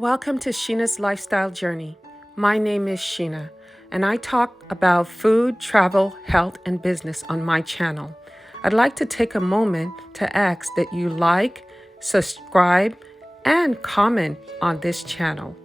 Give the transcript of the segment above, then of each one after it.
Welcome to Sheena's Lifestyle Journey. My name is Sheena, and I talk about food, travel, health, and business on my channel. I'd like to take a moment to ask that you like, subscribe, and comment on this channel.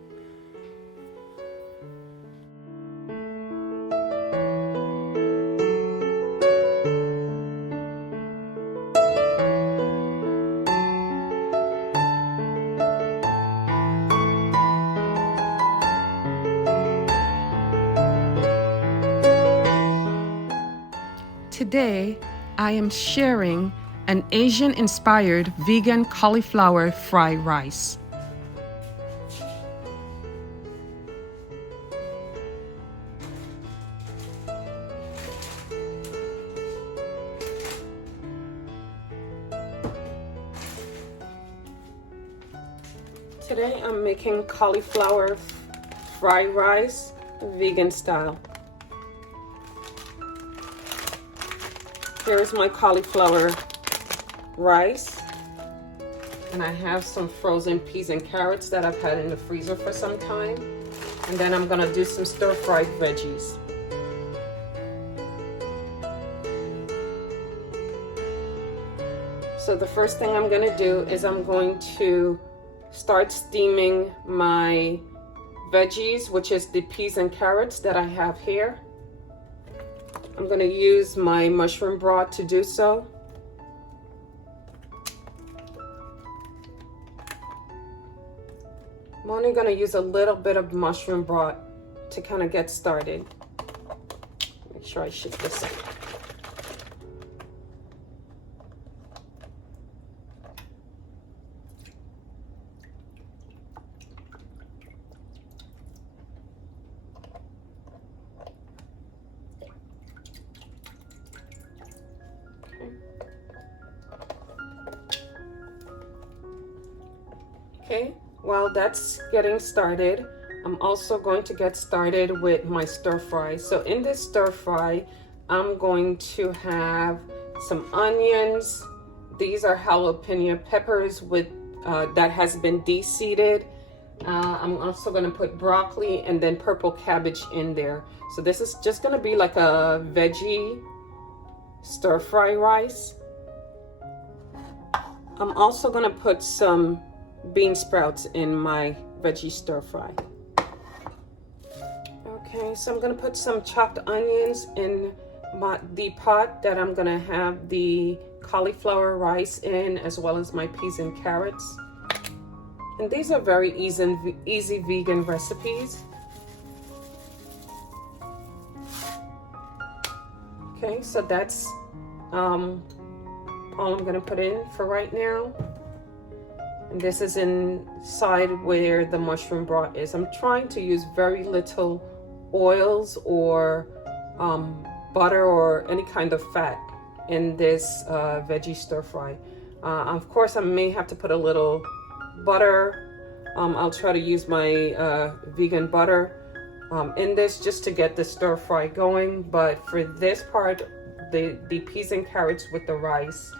Today, I am sharing an Asian-inspired vegan cauliflower fry rice. Today, I'm making cauliflower fry rice, vegan style. Here's my cauliflower rice, and I have some frozen peas and carrots that I've had in the freezer for some time, and then I'm gonna do some stir-fried veggies. So the first thing I'm gonna do is I'm going to start steaming my veggies, which is the peas and carrots that I have here. I'm going to use my mushroom broth to do so. I'm only going to use a little bit of mushroom broth to kind of get started. Make sure I shake this up. Okay, while that's getting started, I'm also going to get started with my stir fry. So in this stir fry, I'm going to have some onions. These are jalapeno peppers with that has been deseeded. I'm also going to put broccoli and then purple cabbage in there. So this is just going to be like a veggie stir fry rice. I'm also going to put some bean sprouts in my veggie stir fry. Okay, so I'm going to put some chopped onions in the pot that I'm going to have the cauliflower rice in, as well as my peas and carrots. And these are very easy vegan recipes. Okay, so that's all I'm going to put in for right now. And this is inside where the mushroom broth is. I'm trying to use very little oils or butter or any kind of fat in this veggie stir fry. Of course, I may have to put a little butter. I'll try to use my vegan butter in this just to get the stir fry going. But for this part, the peas and carrots with the rice,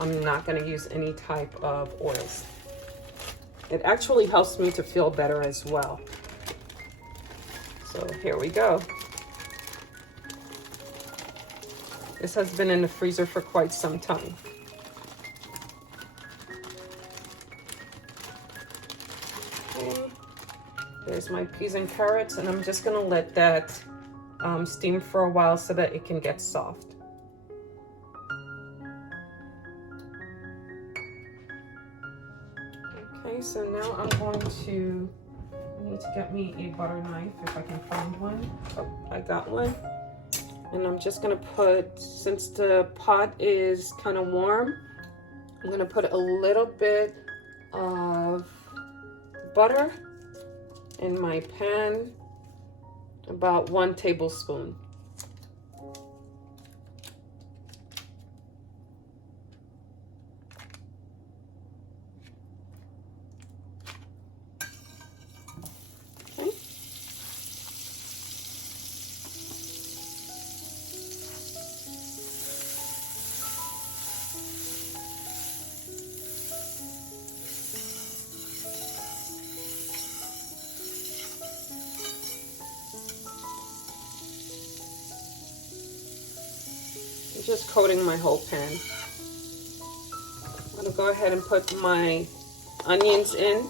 I'm not going to use any type of oils. It actually helps me to feel better as well. So here we go. This has been in the freezer for quite some time. Okay. There's my peas and carrots, and I'm just gonna let that steam for a while so that it can get soft. Okay, so now I'm going to need to get me a butter knife if I can find one. Oh, I got one. And I'm just gonna put, since the pot is kind of warm, I'm gonna put a little bit of butter in my pan, about 1 tablespoon. coating my whole pan. I'm gonna go ahead and put my onions in.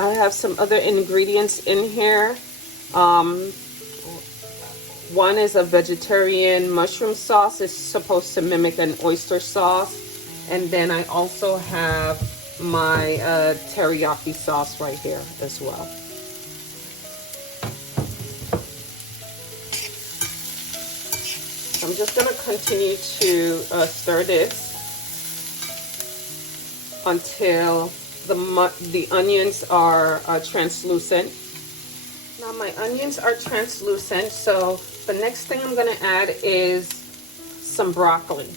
I have some other ingredients in here. One is a vegetarian mushroom sauce. It's supposed to mimic an oyster sauce. And then I also have my teriyaki sauce right here as well. I'm just going to continue to stir this until the onions are translucent. Now my onions are translucent, so the next thing I'm going to add is some broccoli.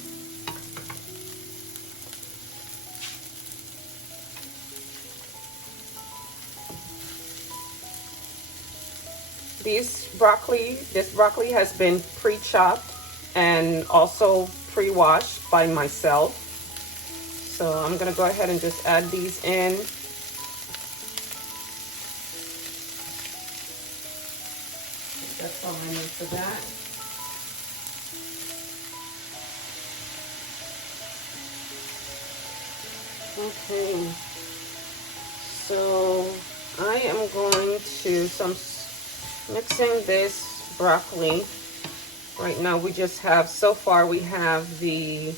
This broccoli has been pre-chopped and also pre-washed by myself. So I'm going to go ahead and just add these in. That's all I need for that. Okay. So I am going to, mixing this broccoli. Right now we just have, so far we have the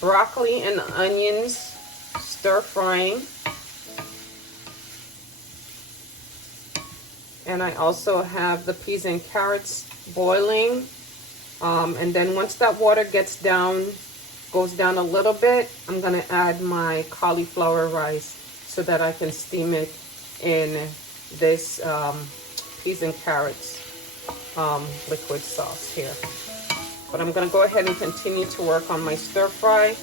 broccoli and onions stir frying. And I also have the peas and carrots boiling. And then once that water goes down a little bit, I'm gonna add my cauliflower rice so that I can steam it in this peas and carrots liquid sauce here. But I'm going to go ahead and continue to work on my stir fry.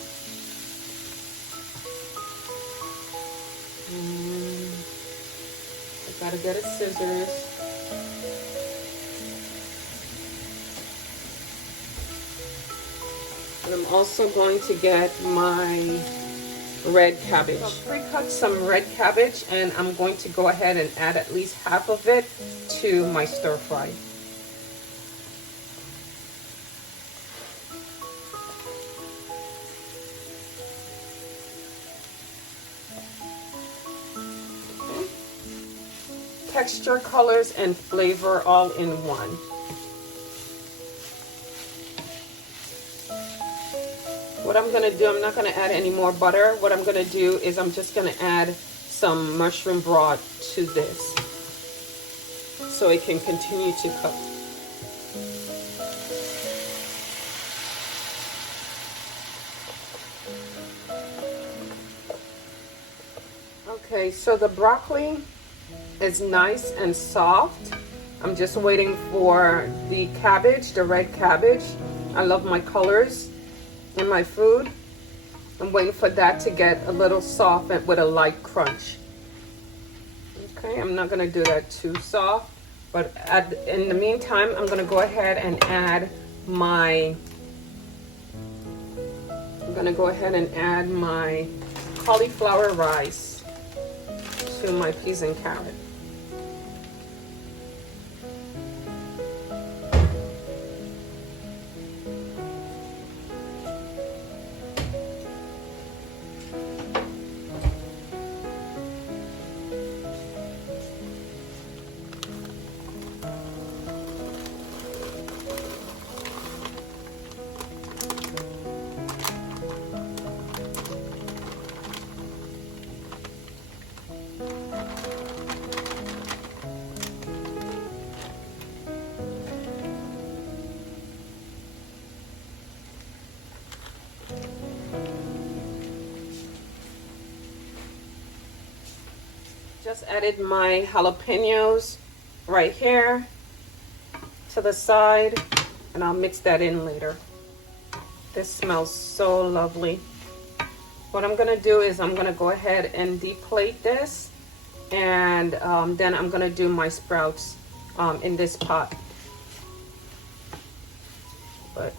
I gotta get a scissors. And I'm also going to get my red cabbage. So I've pre-cut some red cabbage, and I'm going to go ahead and add at least half of it to my stir fry. Texture, colors, and flavor all in one. What I'm going to do, I'm not going to add any more butter. What I'm going to do is I'm just going to add some mushroom broth to this so it can continue to cook. Okay, so the broccoli is nice and soft. I'm just waiting for the cabbage, the red cabbage. I love my colors in my food. I'm waiting for that to get a little soft and with a light crunch. Okay, I'm not gonna do that too soft, but in the meantime, I'm gonna go ahead and add my cauliflower rice to my peas and carrot. just added my jalapenos right here to the side, and I'll mix that in later. This smells so lovely. What I'm gonna do is I'm gonna go ahead and deplate this, and then I'm gonna do my sprouts in this pot. But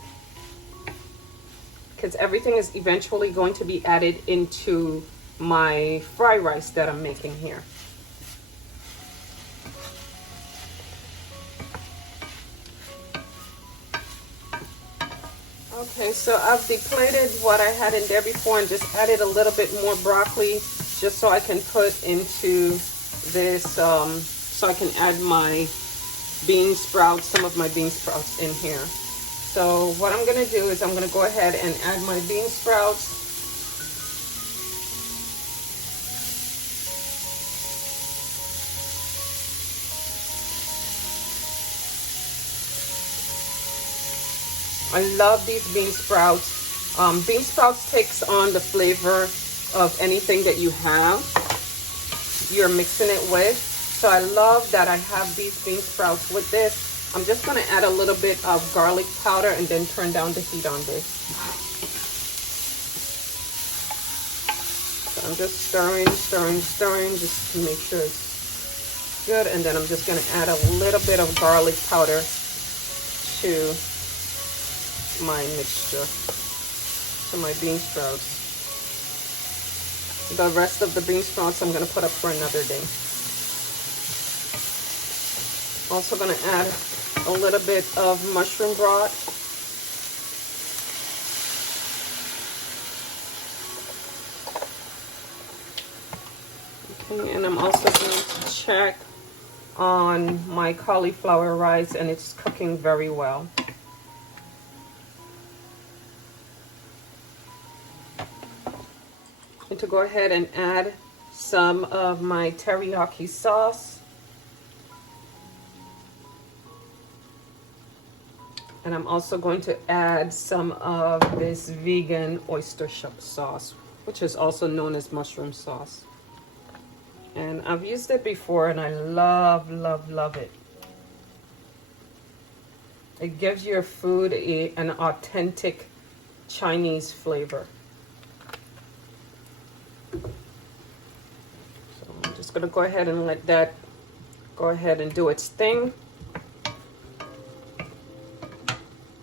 because everything is eventually going to be added into my fry rice that I'm making here. Okay, so I've deplated what I had in there before and just added a little bit more broccoli just so I can put into this, so I can add my bean sprouts, some of my bean sprouts in here. So what I'm gonna do is I'm gonna go ahead and add my bean sprouts. I love these bean sprouts. Bean sprouts takes on the flavor of anything that you have, you're mixing it with. So I love that I have these bean sprouts with this. I'm just going to add a little bit of garlic powder and then turn down the heat on this. So I'm just stirring just to make sure it's good. And then I'm just going to add a little bit of garlic powder to my mixture, to my bean sprouts. The rest of the bean sprouts I'm going to put up for another day. Also going to add a little bit of mushroom broth. Okay, and I'm also going to check on my cauliflower rice, and it's cooking very well. And to go ahead and add some of my teriyaki sauce. And I'm also going to add some of this vegan oyster sauce, which is also known as mushroom sauce. And I've used it before and I love, love, love it. It gives your food an authentic Chinese flavor. So I'm just going to go ahead and let that go ahead and do its thing.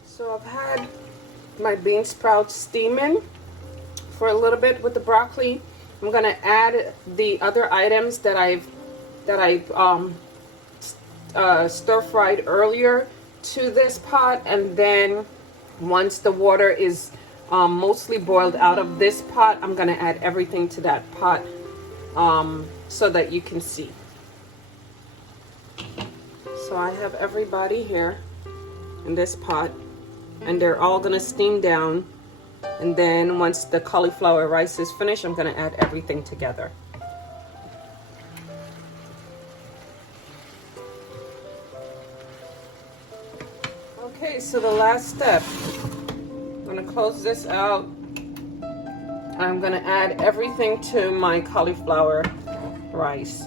So I've had my bean sprouts steaming for a little bit with the broccoli. I'm going to add the other items that I stir fried earlier to this pot, and then once the water is mostly boiled out of this pot, I'm going to add everything to that pot so that you can see. So I have everybody here in this pot, and they're all going to steam down. And then once the cauliflower rice is finished, I'm going to add everything together. Okay, so the last step, I'm going to close this out. I'm going to add everything to my cauliflower rice.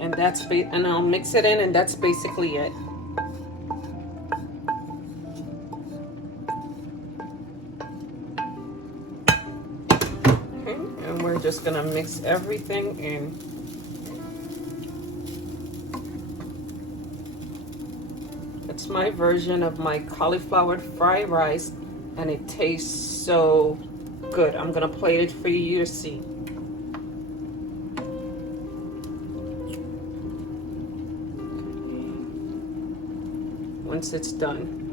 And and I'll mix it in, and that's basically it. We're just gonna mix everything in. It's my version of my cauliflower fry rice, and it tastes so good. I'm gonna plate it for you to see. Once it's done.